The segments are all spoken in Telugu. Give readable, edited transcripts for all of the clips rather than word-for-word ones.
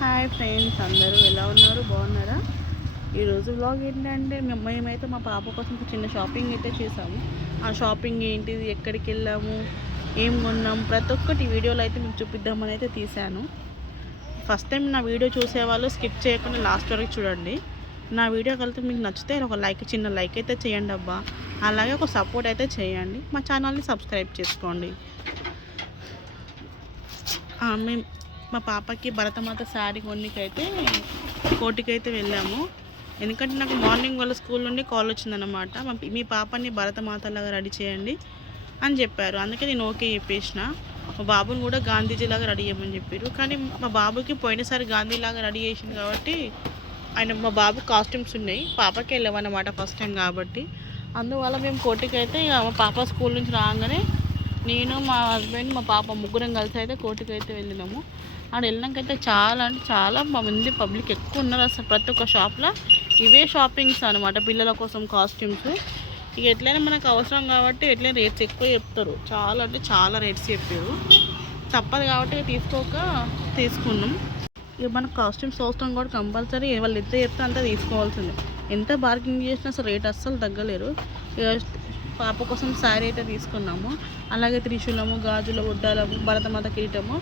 హాయ్ ఫ్రెండ్స్, అందరూ ఎలా ఉన్నారు? బాగున్నారా? ఈరోజు వ్లాగ్ ఏంటంటే మేమైతే మా పాప కోసం చిన్న షాపింగ్ అయితే చేసాము. ఆ షాపింగ్ ఏంటిది, ఎక్కడికి వెళ్ళాము, ఏం కొన్నాం, ప్రతి ఒక్కటి వీడియోలో అయితే మీకు చూపిద్దామని అయితే తీశాను. ఫస్ట్ టైం నా వీడియో చూసేవాళ్ళు స్కిప్ చేయకుండా లాస్ట్ వరకు చూడండి. నా వీడియో కలిసి మీకు నచ్చితే ఒక చిన్న లైక్ అయితే చేయండి అబ్బా. అలాగే ఒక సపోర్ట్ అయితే చేయండి. మా ఛానల్ని సబ్స్క్రైబ్ చేసుకోండి. మేము మా పాపకి భరతమాత శారీ కొన్నికైతే కోటికైతే వెళ్ళాము. ఎందుకంటే నాకు మార్నింగ్ వాళ్ళ స్కూల్ నుండి కాల్ వచ్చిందనమాట. మీ పాపని భరతమాతలాగా రెడీ చేయండి అని చెప్పారు. అందుకే నేను ఓకే చెప్పేసిన. మా బాబుని కూడా గాంధీజీలాగా రెడీ చేయమని చెప్పారు. కానీ మా బాబుకి పోయినసారి గాంధీలాగా రెడీ చేసింది కాబట్టి మా బాబు కాస్ట్యూమ్స్ ఉన్నాయి. పాపకి వెళ్ళామన్నమాట ఫస్ట్ టైం కాబట్టి. అందువల్ల మేము కోటికైతే మా పాప స్కూల్ నుంచి రాగానే నేను, మా హస్బెండ్, మా పాప ముగ్గురం కలిసి అయితే కోటికైతే వెళ్ళినాము. అక్కడ వెళ్ళినాకైతే చాలా అంటే చాలా మంది పబ్లిక్ ఎక్కువ ఉన్నారు. అసలు ప్రతి ఒక్క షాప్లో ఇవే షాపింగ్స్ అనమాట, పిల్లల కోసం కాస్ట్యూమ్స్. ఇక ఎట్లయినా మనకు అవసరం కాబట్టి ఎట్లయినా రేట్స్ ఎక్కువ చెప్తారు. చాలా అంటే చాలా రేట్స్ చెప్పారు. తప్పదు కాబట్టి తీసుకున్నాం. ఇక మనకు కాస్ట్యూమ్స్ అవసరం కూడా కంపల్సరీ వాళ్ళు ఎంత చెప్తే అంతా తీసుకోవాల్సిందే. ఎంత బార్గెనింగ్ చేసినా అసలు రేట్ అస్సలు తగ్గలేరు. ఇక పాప కోసం శారీ అయితే తీసుకున్నాము. అలాగే త్రిశూలము, గాజుల ఉడ్డాలము, భరతమాత కిరీటము,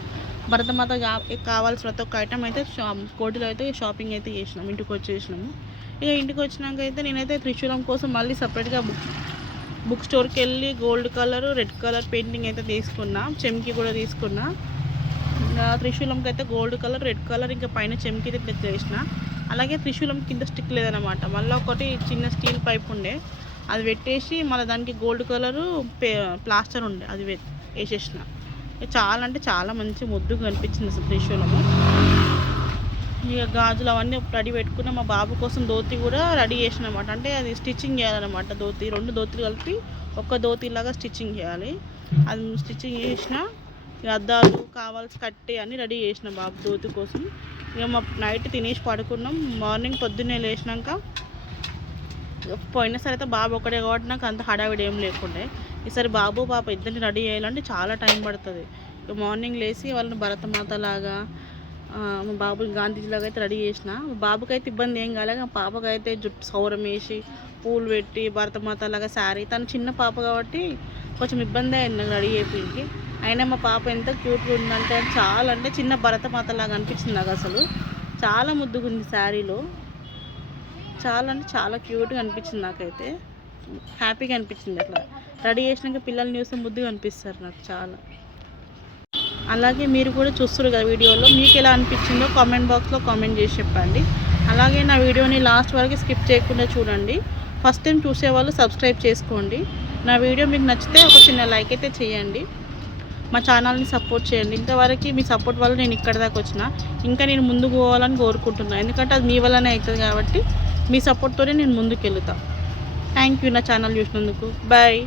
భరతమాత కావాల్సిన ప్రతి ఒక్క ఐటమ్ అయితే కోటిలో అయితే షాపింగ్ అయితే చేసినాము. ఇంటికి వచ్చేసినాము. ఇక ఇంటికి వచ్చినాక అయితే నేనైతే త్రిశూలం కోసం మళ్ళీ సపరేట్గా బుక్ స్టోర్కి వెళ్ళి gold colour, red colour painting అయితే తీసుకున్నా. చెమ్కి కూడా తీసుకున్నా. త్రిశూలంకి అయితే గోల్డ్ కలర్, రెడ్ కలర్, ఇంకా పైన చెమ్కి అయితే చేసిన. అలాగే త్రిశూలం కింద స్టిక్ లేదనమాట. మళ్ళీ ఒకటి చిన్న స్టీల్ పైప్ ఉండే, అది పెట్టేసి మళ్ళీ దానికి గోల్డ్ కలరు ప్లాస్టర్ ఉండే, అది వేసేసిన. చాలా అంటే చాలా మంచి ముద్దుగా కనిపించింది అసలు త్రిశూలము. ఇక గాజులు అవన్నీ రెడీ పెట్టుకున్న. మా బాబు కోసం ధోతి కూడా రెడీ చేసిన అనమాట. అంటే అది స్టిచ్చింగ్ చేయాలన్నమాట. రెండు ధోతులు కలిపి ఒక్క ధోతిలాగా స్టిచ్చింగ్ చేయాలి. అది స్టిచ్చింగ్ చేసిన. ఇక అద్దాలు కావాల్సి కట్టి అన్నీ రెడీ చేసిన బాబు ధోతి కోసం. ఇక మా నైట్ తినేసి పడుకున్నాం. మార్నింగ్ పొద్దున్నే లేచినాక పోయినసారి అయితే బాబు ఒకటే కాబట్టి నాకు అంత హడావిడి ఏం లేకుండే. ఈసారి బాబు పాప ఇద్దరిని రెడీ చేయాలంటే చాలా టైం పడుతుంది. ఇక మార్నింగ్ లేచి వాళ్ళని భరతమాత లాగా, మా బాబుని గాంధీజీలాగా అయితే రెడీ చేసిన. మా బాబుకి అయితే ఇబ్బంది ఏం కాలేదు. మా పాపకైతే జుట్టు సౌరం వేసి పూలు పెట్టి భరతమాత లాగా శారీ, తను చిన్న పాప కాబట్టి కొంచెం ఇబ్బంది అయింది నాకు రెడీ అయిపోయింది. అయినా మా పాప ఎంత క్యూట్గా ఉందంటే చాలా అంటే చిన్న భరతమాత లాగా అనిపించింది నాకు. అసలు చాలా ముద్దుగా ఉంది శారీలో. చాలా అంటే చాలా క్యూట్గా అనిపించింది నాకైతే. హ్యాపీగా అనిపించింది. అట్లా రెడీ చేసినాక పిల్లల్ని చూస్తే ముద్దుగా అనిపిస్తారు నాకు చాలా. అలాగే మీరు కూడా చూస్తారు కదా వీడియోలో, మీకు ఎలా అనిపించిందో కామెంట్ బాక్స్లో కామెంట్ చేసి చెప్పండి. అలాగే నా వీడియోని లాస్ట్ వరకు స్కిప్ చేయకుండా చూడండి. ఫస్ట్ టైం చూసేవాళ్ళు సబ్స్క్రైబ్ చేసుకోండి. నా వీడియో మీకు నచ్చితే ఒక చిన్న లైక్ అయితే చేయండి. మా ఛానల్ని సపోర్ట్ చేయండి. ఇంతవరకు మీ సపోర్ట్ వల్ల నేను ఇక్కడ దాకా వచ్చిన. ఇంకా నేను ముందుకు పోవాలని కోరుకుంటున్నాను. ఎందుకంటే అది మీ వల్లనే అవుతుంది కాబట్టి మీ సపోర్ట్తోనే నేను ముందుకు వెళ్తాను. థ్యాంక్ యూ నా ఛానల్ చూసినందుకు. బాయ్.